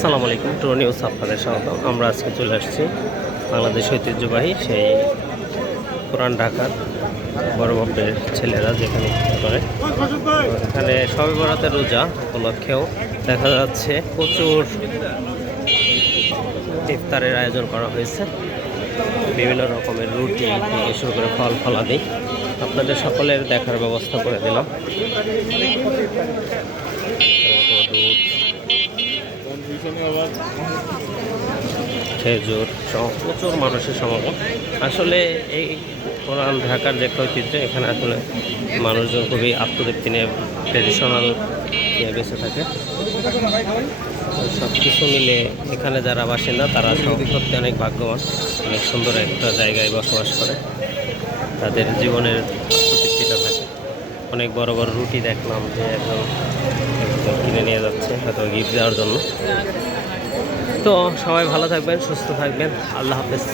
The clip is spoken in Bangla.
আসসালামু আলাইকুম, ট্রু নিউজ আপনাদের স্বাগত। আমরা আজকে চলে আসছি বাংলাদেশ ঐতিহ্যবাহী সেই পুরান ঢাকার বড় বাপের ছেলেরা যেখানে ইফতার করে। এখানে শবে বরাতের রোজা উপলক্ষেও দেখা যাচ্ছে প্রচুর ইফতারের আয়োজন করা হয়েছে। বিভিন্ন রকমের রুটি থেকে শুরু করে ফল ফলাদি আপনাদের সকলের দেখার ব্যবস্থা করে দিলাম। খেজুর সহ প্রচুর মানুষের সমাগম। আসলে এই পুরান ঢাকার যে একটা ঐতিহ্য, এখানে আসলে মানুষজন খুবই আত্মতৃপ্তি নিয়ে ট্রেডিশনাল নিয়ে বেঁচে থাকে। সব কিছু মিলে এখানে যারা বাসিন্দা তারা সত্যি অনেক ভাগ্যবান, অনেক সুন্দর একটা জায়গায় বসবাস করে, তাদের জীবনের আত্মতৃপ্তিটা থাকে। অনেক বড় বড় রুটি দেখলাম যে একজন কিনে নিয়ে যাচ্ছে হয়তো গিফট দেওয়ার জন্য। তো সবাই ভালো থাকবেন, সুস্থ থাকবেন, আল্লাহ হাফেজ।